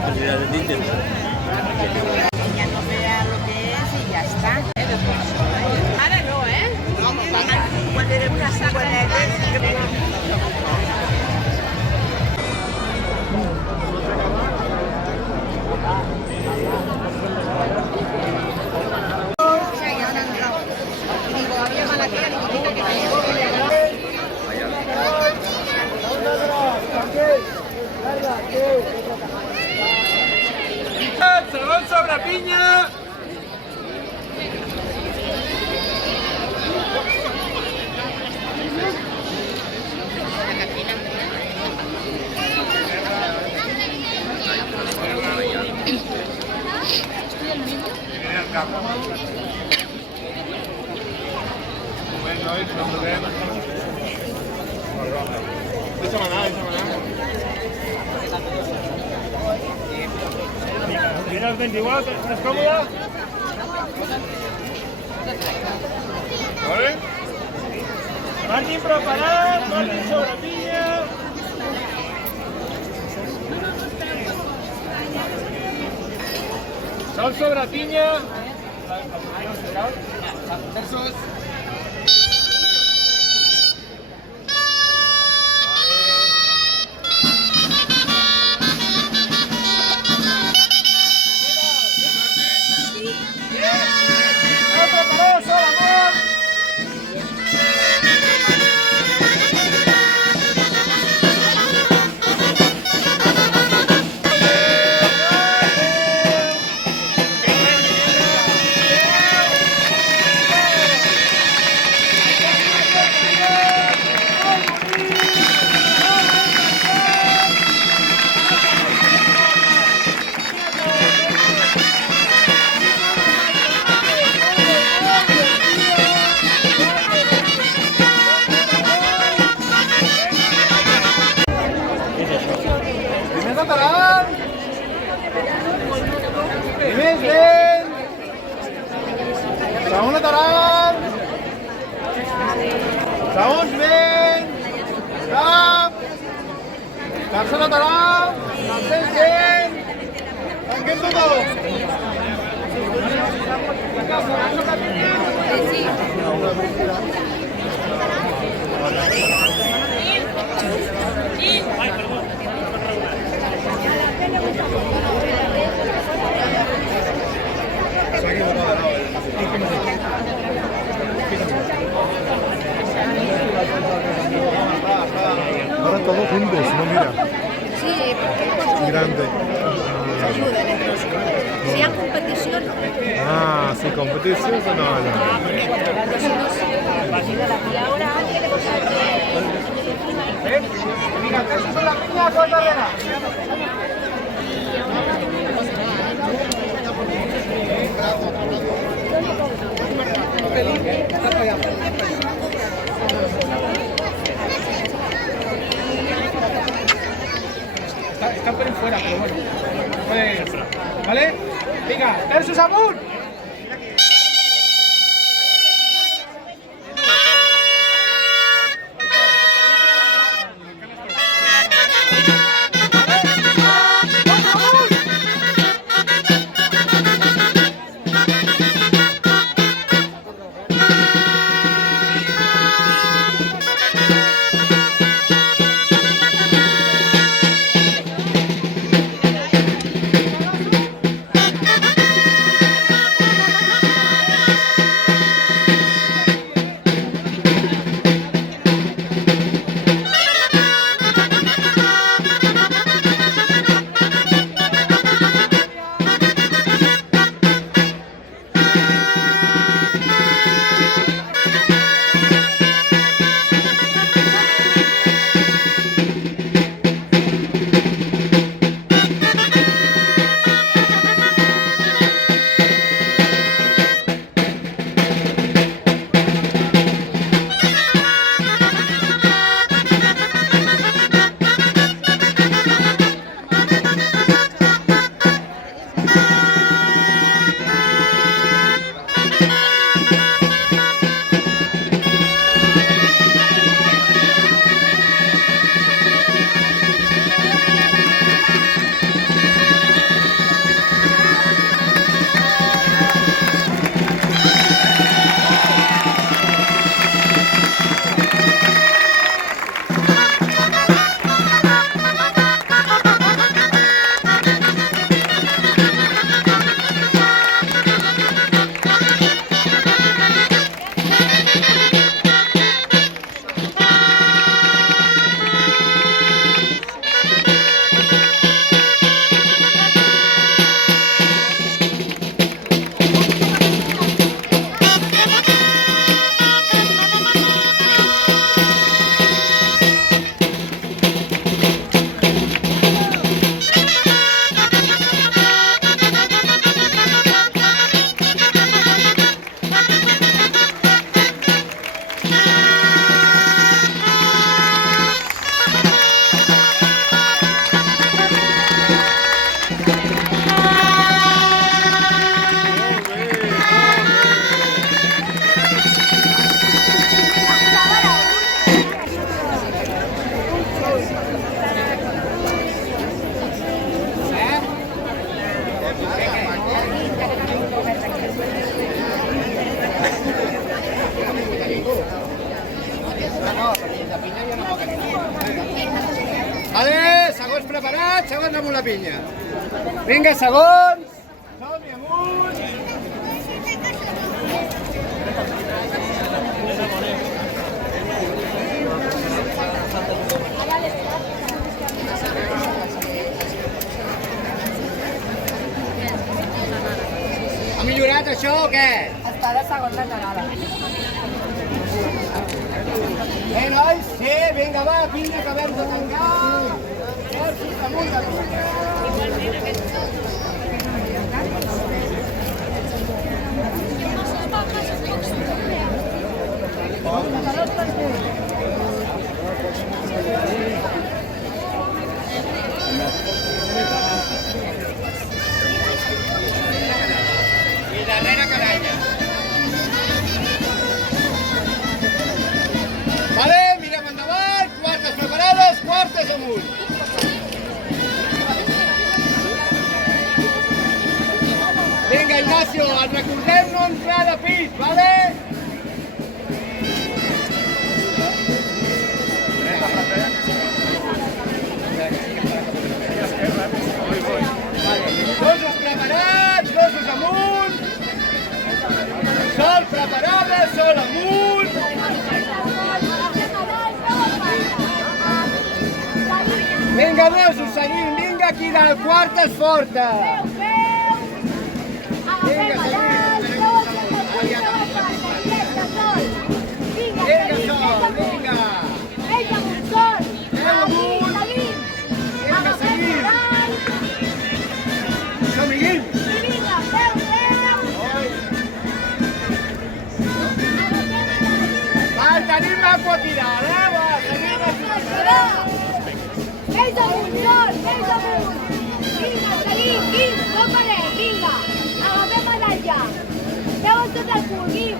pues ya les dicen. Ella no vea lo que es y ya está. Ahora no, ¿eh? Cuando eres una saca ¡Salón sobre piña! ¿Tienes 24? ¿Estás cómoda? ¿Vale? Martín preparado, Martín sobre piña. Sal sobre piña. Versus. Segons vent, cap, tercer lateral, tercer vent, tanquem tot. Ahora todos juntos, no mira. Sí, porque Grande. s'ajuden entre els clubs. Si hi ha competició, no. Ah, sí, competición, no, no. Porque entre los dos. Y ahora alguien le pasa Mira, terços sobre piña, cos darrere. Está por ahí fuera, pero bueno. Pues, ¿vale? Venga, terços amunt! preparats, segons amunt la pinya. Vinga, segons. Som-hi amunt. Ha millorat això o què? Està de segon lateral. Nois? Sí, vinga, va, pinya, que acabem de tancar. Terços amunt de pinya. I darrere canalla. Vale, mirem endavant, quartes preparades, quartes amunt. Vinga, Ignacio, et recordem no entrar de pit, vale? Gossos preparats, gossos amunt. Sol preparada, sol amunt. Vinga, gossos, seguim, vinga, aquí dalt, quartes fortes. Vinga, sol, vinga. Som-hi, Guim. Va, tenim aqua tirada, va, tenim aqua tirada. Més amunt, Sol, més amunt. Vinga, Salim, Guim, no parem, vinga. Agafem medalla. Peu en tot el cul, Guim.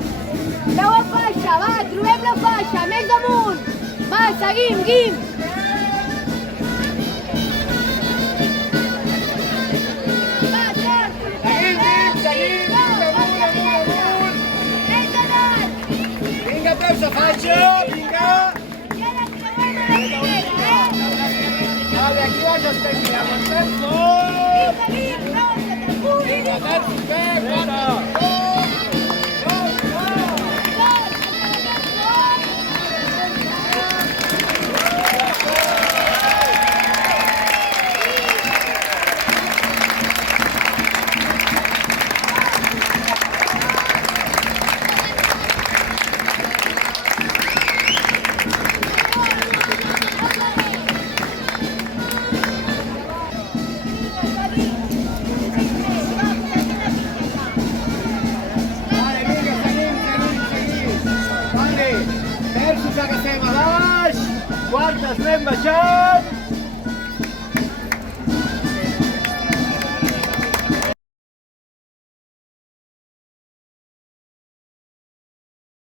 Peu en faixa, va, trobem la faixa, més amunt. Va, seguim, Guim. Va, Seguim, Guim, seguim, amunt, amunt, amunt. més avall. Vinga, peus a faixa, vinga. I ara creuem a la primera, Vale, aquí vas a estar mirant el tempo. Vinga, Guim, peu en tot el cul, Vinga, vinga. terç, quatre, Vale, vinga, seguim. Vale, terços agafem a baix, quartes anem baixant.